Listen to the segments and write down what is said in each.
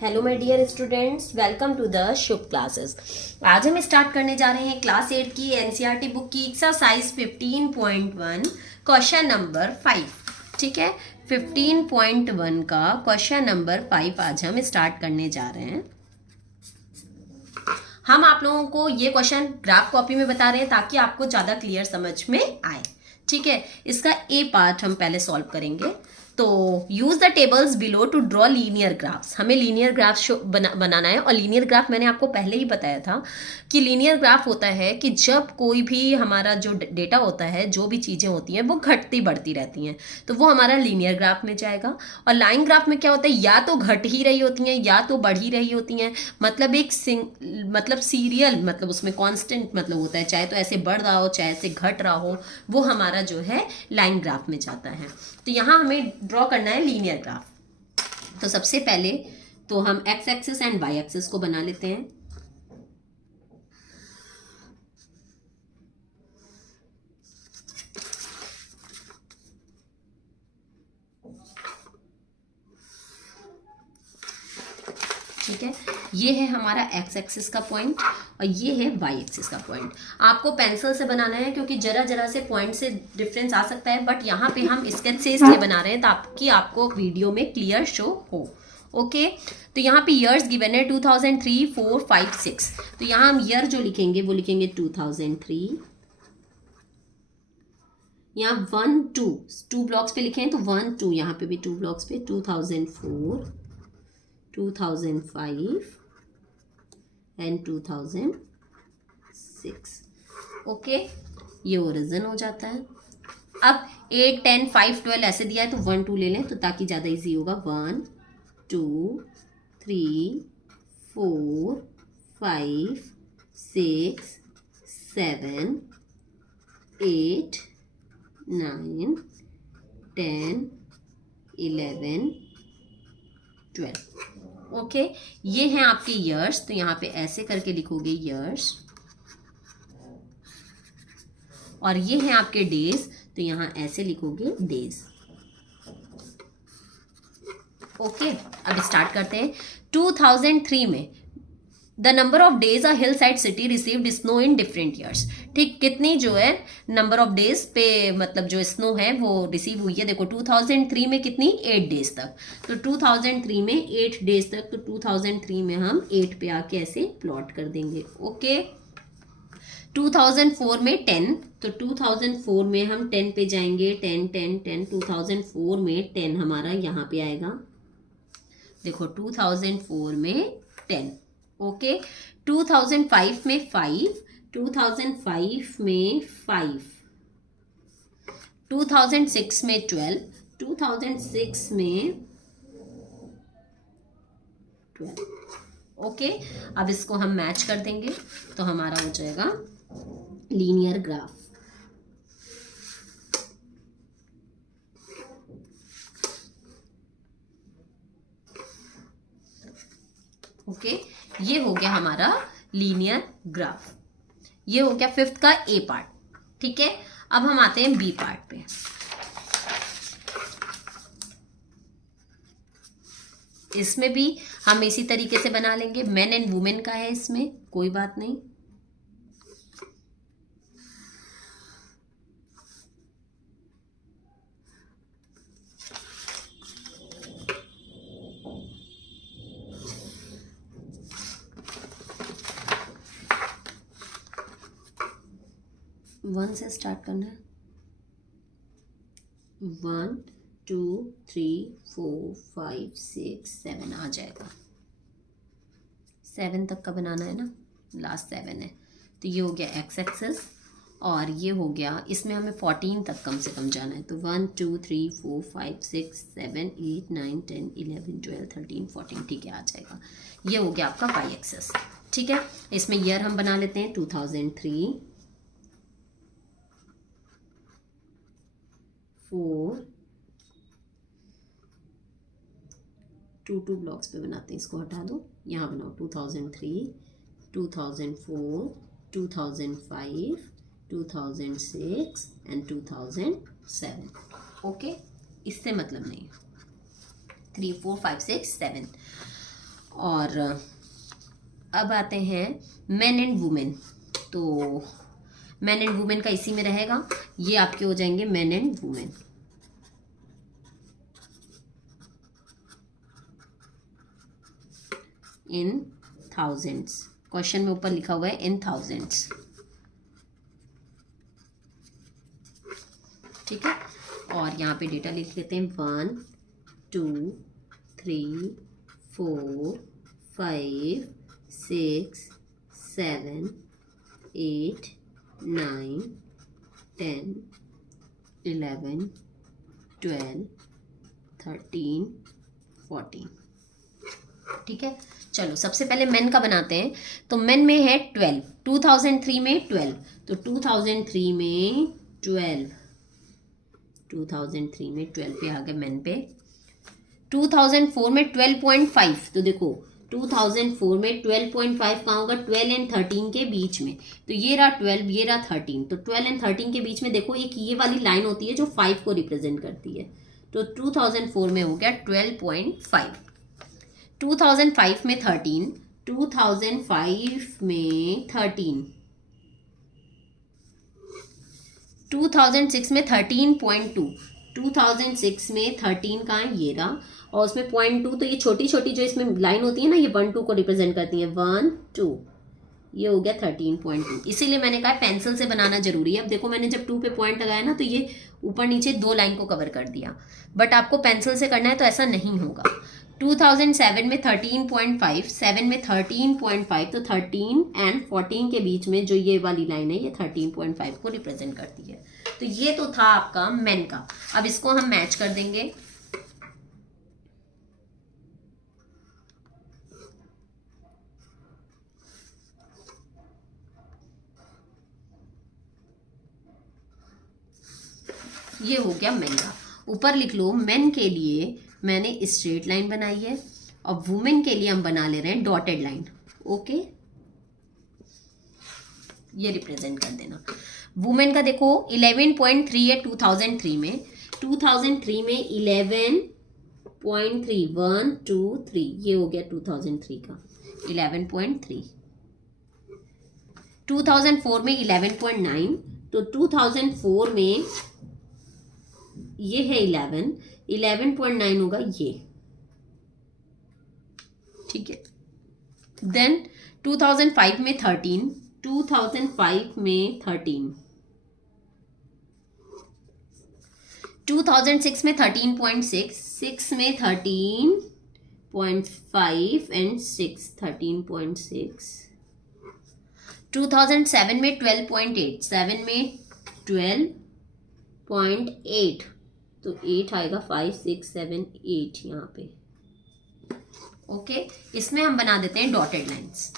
Hello my dear students, welcome to the Shubh classes. आज हम start करने जा रहे हैं क्लास 8 की एनसीईआरटी बुक की एक्सरसाइज 15.1 क्वेश्चन नंबर 5। ठीक है, 15.1 का क्वेश्चन नंबर 5 आज हम स्टार्ट करने जा रहे हैं। हम आप लोगों को ये क्वेश्चन ग्राफ कॉपी में बता रहे हैं ताकि आपको ज़्यादा क्लियर समझ में आए। ठीक है, इसका ए पार्ट हम पहले सॉल्व करेंगे। तो use the tables below to draw linear graphs. हमें लीनियर ग्राफ बनाना है। और लीनियर ग्राफ मैंने आपको पहले ही बताया था कि लीनियर ग्राफ होता है कि जब कोई भी हमारा जो डेटा होता है, जो भी चीज़ें होती हैं वो घटती बढ़ती रहती हैं, तो वो हमारा लीनियर ग्राफ में जाएगा। और लाइन ग्राफ में क्या होता है, या तो घट ही रही होती हैं या तो बढ़ ही रही होती हैं। मतलब एक मतलब सीरियल, मतलब उसमें कांस्टेंट मतलब होता है, चाहे तो ऐसे बढ़ रहा हो चाहे ऐसे घट रहा हो, वो हमारा जो है लाइन ग्राफ में जाता है। तो यहाँ हमें ड्रॉ करना है लीनियर ग्राफ। तो सबसे पहले तो हम X axis and Y axis को बना लेते हैं। ठीक है, ये है हमारा एक्स एक्सिस का पॉइंट और ये है वाई एक्सिस का पॉइंट। आपको पेंसिल से बनाना है क्योंकि जरा जरा से पॉइंट से डिफरेंस आ सकता है, बट यहाँ पे हम स्केच से इसलिए बना रहे हैं ताकि आपको वीडियो में क्लियर शो हो। ओके, तो यहाँ पे ईयर्स गिवन है 2003, 4, 5, 6। तो यहाँ हम ईयर जो लिखेंगे वो लिखेंगे 2003। यहाँ 1, 2 ब्लॉक्स पे लिखे हैं तो 1, 2, यहाँ पे भी 2 ब्लॉक्स पे 2004, 2005 एंड 2006। ओके, ये ओरिजिन हो जाता है। अब 8, 10, 5, 12 ऐसे दिया है तो 1, 2 ले लें तो ताकि ज़्यादा इजी होगा। 1, 2, 3, 4, 5, 6, 7, 8, 9, 10, 11, 12। ओके, ये हैं आपके ईयर्स। तो यहाँ पे ऐसे करके लिखोगे ईयर्स। और ये हैं आपके डेज, तो यहाँ ऐसे लिखोगे डेज। ओके, अब स्टार्ट करते हैं। 2003 में the number of days a hill side city received snow in different years. ठीक, कितनी जो है नंबर ऑफ डेज पे मतलब जो स्नो है वो रिसीव हुई है। देखो 2003 में कितनी, 8 डेज तक। तो 2003 में 8 डेज तक, तो 2003 में हम 8 पे आके ऐसे प्लॉट कर देंगे। ओके, 2004 में 10, तो 2004 में हम 10 पे जाएंगे। 10, 10, 10, 2004 में 10 हमारा यहाँ पे आएगा। देखो 2004 में 10। ओके, 2005 में 5, 2005 में 5, 2006 में 12, 2006 में 12। ओके, अब इसको हम मैच कर देंगे तो हमारा हो जाएगा लीनियर ग्राफ। ओके, ये हो गया हमारा लीनियर ग्राफ। ये हो गया 5th का ए पार्ट। ठीक है, अब हम आते हैं बी पार्ट पे। इसमें भी हम इसी तरीके से बना लेंगे। मेन एंड वुमेन का है, इसमें कोई बात नहीं। वन से स्टार्ट करना है। 1, 2, 3, 4, 5, 6, 7 आ जाएगा। 7 तक का बनाना है ना, लास्ट 7 है। तो ये हो गया एक्स एक्सिस और ये हो गया, इसमें हमें 14 तक कम से कम जाना है। तो 1, 2, 3, 4, 5, 6, 7, 8, 9, 10, 11, 12, 13, 14। ठीक है, आ जाएगा। ये हो गया आपका वाई एक्सिस। ठीक है, इसमें ईयर हम बना लेते हैं 2003, 4, 2 ब्लॉक्स पे बनाते हैं, इसको हटा दो, यहाँ बनाओ 2003, 2004, 2005, 2006 एंड 2007। ओके, इससे मतलब नहीं है। 3, 4, 5, 6, 7। और अब आते हैं मेन एंड वुमेन। तो मैन एंड वुमेन का इसी में रहेगा, ये आपके हो जाएंगे man and women. In thousands, question में ऊपर लिखा हुआ है इन थाउजेंड्स। ठीक है, और यहाँ पे डेटा लिख लेते हैं 1 2 3 4 5 6 7 8 9 10 11 12 13 14। ठीक है, चलो सबसे पहले मेन का बनाते हैं। तो मेन में है 12, 2003 में 12, तो 2003 में 12, 2003 में 12 पे आ गए मेन पे। 2004 में 12.5, तो देखो 2004 में 12.5 कहाँ होगा, 12 एंड 13 के बीच में। तो ये रहा 12, ये रहा 13, तो 12 एंड 13 के बीच में देखो एक ये वाली लाइन होती है जो 5 को रिप्रेजेंट करती है। तो 2004 में हो गया 12.5। 2005 में 13, 2005 में 13, 2006 में 13.2, 2006 में 13 का ये रहा, और उसमें 0.2, तो ये छोटी छोटी जो इसमें लाइन होती है ना, ये 1 2 को रिप्रेजेंट करती है, 1 2, ये हो गया 13.2। इसीलिए मैंने कहा पेंसिल से बनाना जरूरी है। अब देखो मैंने जब 2 पे पॉइंट लगाया ना, तो ये ऊपर नीचे 2 लाइन को कवर कर दिया, बट आपको पेंसिल से करना है तो ऐसा नहीं होगा। 2007 में 13.5, 7 में 13.5, तो 13 एंड 14 के बीच में जो ये वाली लाइन है ये 13.5 को रिप्रेजेंट करती है। तो ये तो था आपका मेन का। अब इसको हम मैच कर देंगे। ये हो गया मेन का। ऊपर लिख लो मेन के लिए मैंने स्ट्रेट लाइन बनाई है, और वुमेन के लिए हम बना ले रहे हैं डॉटेड लाइन। ओके, ये रिप्रेजेंट कर देना। वुमेन का देखो 11.3 है 2003 में, 2003 में 11.3, 1 2 3, ये हो गया 2003 का 11.3। 2004 में 11.9, तो 2004 में ये है 11.9 होगा ये। ठीक है, देन 2005 में 13, 2005 में 13, 2006 में 13.6, 6 में 13.5 एंड 6, 13.6, 2007 में 12.8, 7 में 12.8, तो 8 आएगा, 5 6 7 8 यहाँ पे। ओके, इसमें हम बना देते हैं डॉटेड लाइंस।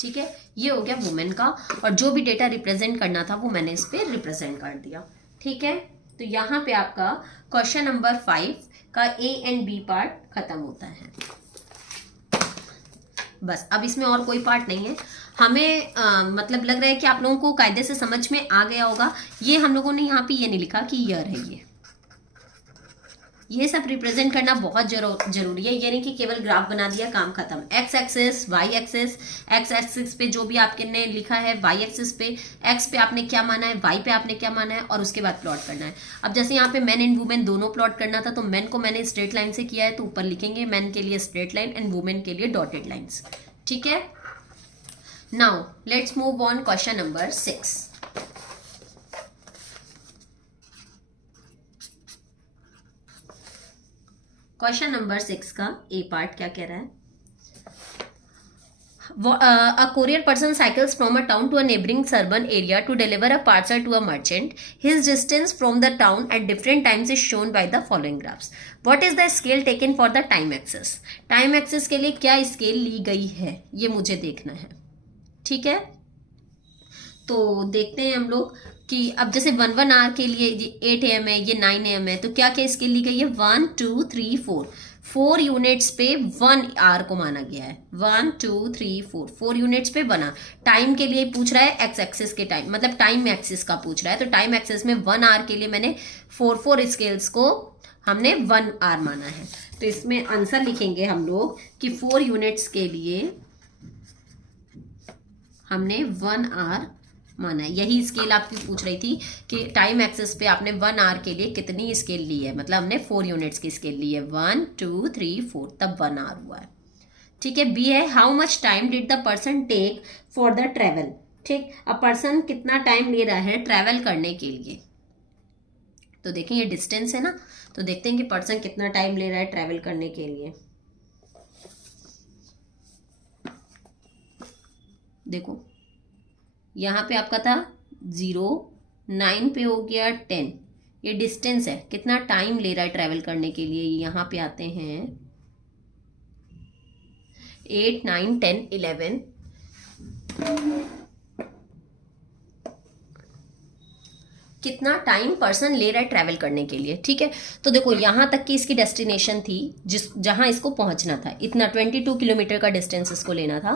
ठीक है, ये हो गया वुमेन का, और जो भी डेटा रिप्रेजेंट करना था वो मैंने इस पे रिप्रेजेंट कर दिया। ठीक है, तो यहाँ पे आपका क्वेश्चन नंबर 5 का ए एंड बी पार्ट खत्म होता है। बस अब इसमें और कोई पार्ट नहीं है। हमें मतलब लग रहा है कि आप लोगों को कायदे से समझ में आ गया होगा। ये हम लोगों ने यहाँ पे ये नहीं लिखा कि ईयर है, ये सब रिप्रेजेंट करना बहुत जरूरी है। ये नहीं कि केवल ग्राफ बना दिया काम खत्म। X axis, Y axis, X axis पे जो भी आपके ने लिखा है, वाई एक्सिस पे एक्स पे आपने क्या माना है, वाई पे आपने क्या माना है, और उसके बाद प्लॉट करना है। अब जैसे यहाँ पे मैन एंड वुमेन दोनों प्लॉट करना था, तो मैन को मैंने स्ट्रेट लाइन से किया है, तो ऊपर लिखेंगे मैन के लिए स्ट्रेट लाइन एंड वुमेन के लिए डॉटेड लाइन्स। ठीक है, now let's move on question number 6। Question number 6 का ए पार्ट क्या कह रहा है? A courier person cycles from a town to a neighboring suburban area to deliver a parcel to a merchant. His distance from the town at different times is shown by the following graphs. What is the scale taken for the time axis? Time axis के लिए क्या scale ली गई है ये मुझे देखना है। ठीक है, तो देखते हैं हम लोग कि अब जैसे 1 1 आवर के लिए ये 8 AM है, ये 9 AM है, तो क्या क्या स्केल ली गई है, 1 2 3 4 यूनिट्स पे 1 आवर को माना गया है। 1 2 3 4 यूनिट्स पे 1 आवर। टाइम के लिए पूछ रहा है एक्स एक्सिस के टाइम, मतलब टाइम एक्सिस का पूछ रहा है, तो टाइम एक्सिस में 1 आवर के लिए मैंने 4 स्केल्स को हमने 1 आवर माना है। तो इसमें आंसर लिखेंगे हम लोग कि 4 यूनिट्स के लिए हमने 1 आवर माना है। यही स्केल आपकी पूछ रही थी कि टाइम एक्सिस पे आपने 1 आवर के लिए कितनी स्केल ली है, मतलब हमने 4 यूनिट्स की स्केल ली है, 1 2 3 4, तब 1 आवर हुआ है। ठीक है। बी है, how much time did the person take for the travel. ठीक, अब पर्सन कितना टाइम ले रहा है ट्रेवल करने के लिए। तो देखें ये डिस्टेंस है ना, तो देखते हैं कि पर्सन कितना टाइम ले रहा है ट्रेवल करने के लिए। देखो यहाँ पे आपका था 0, 9 पे हो गया 10, ये डिस्टेंस है, कितना टाइम ले रहा है ट्रेवल करने के लिए। यहाँ पे आते हैं 8 9 10 11, कितना टाइम पर्सन ले रहा है ट्रैवल करने के लिए। ठीक है, तो देखो यहाँ तक की इसकी डेस्टिनेशन थी, जहां इसको पहुंचना था, इतना 22 किलोमीटर का डिस्टेंस इसको लेना था।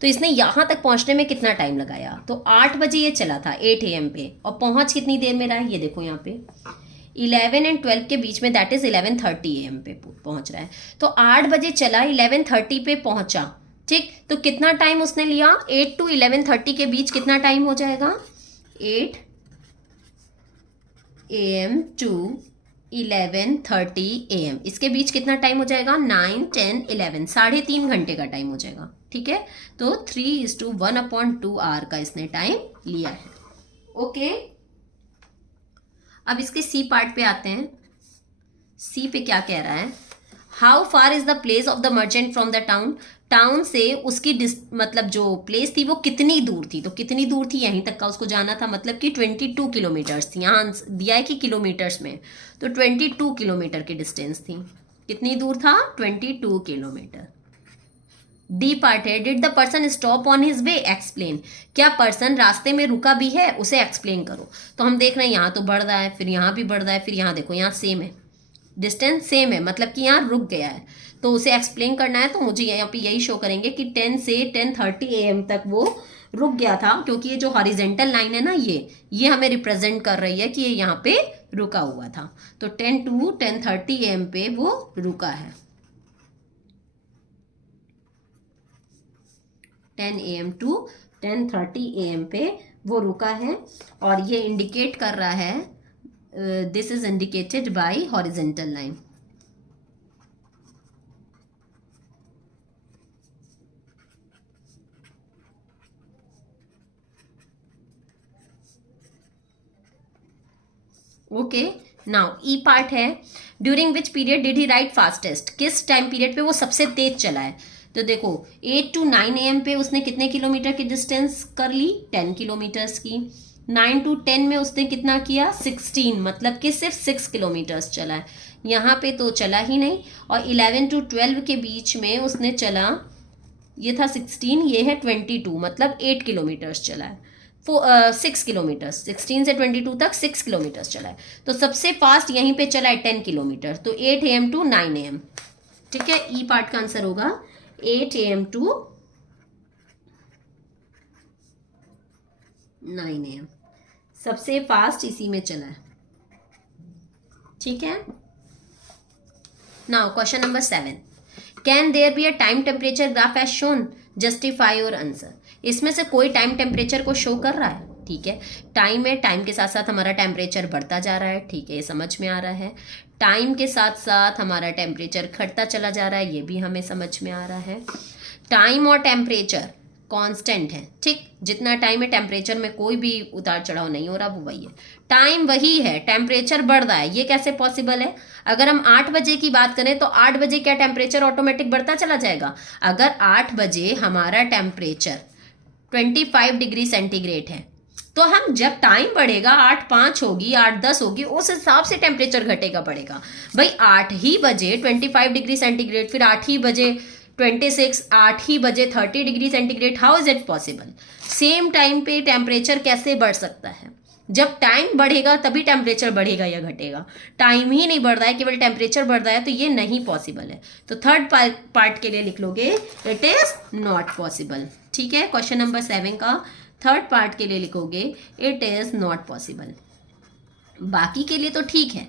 तो इसने यहाँ तक पहुंचने में कितना टाइम लगाया, तो 8 बजे ये चला था 8 AM पे, और पहुंच कितनी देर में रहा है, ये देखो यहाँ पे 11 और 12 के बीच में, दैट इज 11:30 AM पे पहुंच रहा है। तो 8 बजे चला, 11:30 पे पहुंचा। ठीक, तो कितना टाइम उसने लिया, 8 to 11:30 के बीच कितना टाइम हो जाएगा, 8 AM to 11:30 AM, इसके बीच कितना टाइम हो जाएगा, 9 10 11, 3.5 घंटे का टाइम हो जाएगा। ठीक है, तो 3:1/2 आवर का इसने टाइम लिया है। ओके, अब इसके सी पार्ट पे आते हैं। सी पे क्या कह रहा है, how far is the place of the merchant from the town. Town से उसकी मतलब जो प्लेस थी वो कितनी दूर थी, तो कितनी दूर थी, यहीं तक का उसको जाना था, मतलब कि 22 किलोमीटर्स थी। यहाँ दिया है कि किलोमीटर्स में, तो 22 किलोमीटर की डिस्टेंस थी। कितनी दूर था, 22 किलोमीटर। डी पार्ट है, did the person stop on his way, explain. क्या पर्सन रास्ते में रुका भी है, उसे एक्सप्लेन करो। तो हम देख रहे हैं यहाँ तो बढ़ रहा है, फिर यहाँ भी बढ़ रहा है, फिर यहाँ देखो यहाँ सेम है, डिस्टेंस सेम है, मतलब कि यहाँ रुक गया है, तो उसे एक्सप्लेन करना है। तो मुझे यहाँ पे यही शो करेंगे कि 10 से 10:30 AM तक वो रुक गया था, क्योंकि ये जो हॉरिजेंटल लाइन है ना, ये हमें रिप्रेजेंट कर रही है कि ये यहाँ पे रुका हुआ था। तो 10 to 10:30 AM पे वो रुका है, 10 AM to 10:30 AM पे वो रुका है, और ये इंडिकेट कर रहा है, this is indicated by horizontal line. Okay, now E part है, during which period did he write fastest. किस टाइम पीरियड पे वो सबसे तेज चला है। तो देखो 8 to 9 AM पे उसने कितने किलोमीटर की डिस्टेंस कर ली, 10 किलोमीटर्स की। 9 to 10 में उसने कितना किया, 16, मतलब कि सिर्फ 6 किलोमीटर्स चला है, यहाँ पे तो चला ही नहीं। और 11 to 12 के बीच में उसने चला, ये था 16, ये है 22, मतलब 8 किलोमीटर्स चला है। 6 किलोमीटर, 16 से 22 तक 6 किलोमीटर चला है। तो सबसे फास्ट यहीं पे चला है 10 किलोमीटर, तो 8 AM to 9 AM। ठीक है, ई पार्ट का आंसर होगा 8 AM to 9 AM, सबसे फास्ट इसी में चला है। ठीक है, now question number 7, can there be a time temperature graph as shown, justify your answer. इसमें से कोई टाइम टेम्परेचर को शो कर रहा है। ठीक है, टाइम है, टाइम के साथ साथ हमारा टेम्परेचर बढ़ता जा रहा है। ठीक है, ये समझ में आ रहा है। टाइम के साथ साथ हमारा टेम्परेचर घटता चला जा रहा है, ये भी हमें समझ में आ रहा है। टाइम और टेम्परेचर कांस्टेंट है। ठीक, जितना टाइम है टेम्परेचर में कोई भी उतार चढ़ाव नहीं हो रहा, वो वही है। टाइम वही है, टेम्परेचर बढ़ रहा है, ये कैसे पॉसिबल है। अगर हम 8 बजे की बात करें तो 8 बजे क्या टेम्परेचर ऑटोमेटिक बढ़ता चला जाएगा। अगर 8 बजे हमारा टेम्परेचर 25 डिग्री सेंटीग्रेड है, तो हम जब टाइम बढ़ेगा 8:05 होगी, 8:10 होगी, उस हिसाब से टेम्परेचर घटेगा बढ़ेगा। भाई 8 ही बजे 25 डिग्री सेंटीग्रेड, फिर 8 ही बजे 26, 8 ही बजे 30 degree centigrade, how is it possible. Same time पे टेम्परेचर कैसे बढ़ सकता है। जब टाइम बढ़ेगा तभी टेम्परेचर बढ़ेगा या घटेगा, टाइम ही नहीं बढ़ रहा है, केवल टेम्परेचर बढ़ रहा है, तो ये नहीं पॉसिबल है। तो थर्ड पार्ट के लिए लिख लोगे इट इज नॉट पॉसिबल। ठीक है, क्वेश्चन नंबर 7 का थर्ड पार्ट के लिए लिखोगे इट इज नॉट पॉसिबल। बाकी के लिए तो ठीक है,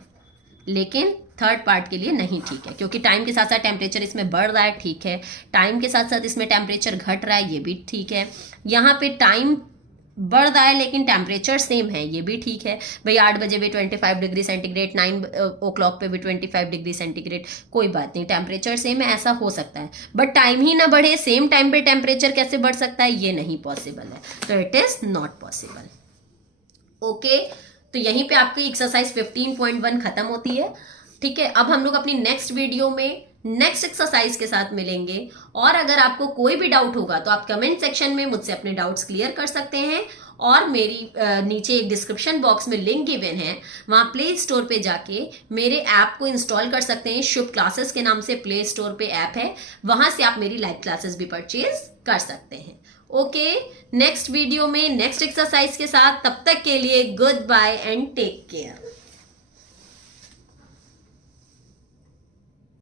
लेकिन थर्ड पार्ट के लिए नहीं ठीक है, क्योंकि टाइम के साथ साथ टेम्परेचर इसमें बढ़ रहा है, ठीक है, टाइम के साथ साथ इसमें टेम्परेचर घट रहा है, ये भी ठीक है। यहाँ पे टाइम बढ़ रहा है लेकिन टेम्परेचर सेम है, ये भी ठीक है। भाई 8 बजे भी 25 डिग्री सेंटीग्रेड, 9 o'clock पे भी 25 डिग्री सेंटीग्रेड, कोई बात नहीं, टेम्परेचर सेम है, ऐसा हो सकता है। बट टाइम ही ना बढ़े, सेम टाइम पे टेम्परेचर कैसे बढ़ सकता है, ये नहीं पॉसिबल है, तो it is not possible. Okay, तो यहीं पे आपकी एक्सरसाइज 15.1 खत्म होती है। ठीक है, अब हम लोग अपनी नेक्स्ट वीडियो में नेक्स्ट एक्सरसाइज के साथ मिलेंगे। और अगर आपको कोई भी डाउट होगा तो आप कमेंट सेक्शन में मुझसे अपने डाउट्स क्लियर कर सकते हैं, और मेरी नीचे एक डिस्क्रिप्शन बॉक्स में लिंक गिवन है, वहाँ प्ले स्टोर पे जाके मेरे ऐप को इंस्टॉल कर सकते हैं। शुभ क्लासेस के नाम से प्ले स्टोर पे ऐप है, वहाँ से आप मेरी लाइव क्लासेस भी परचेज कर सकते हैं। ओके, नेक्स्ट वीडियो में नेक्स्ट एक्सरसाइज के साथ, तब तक के लिए good bye and take care.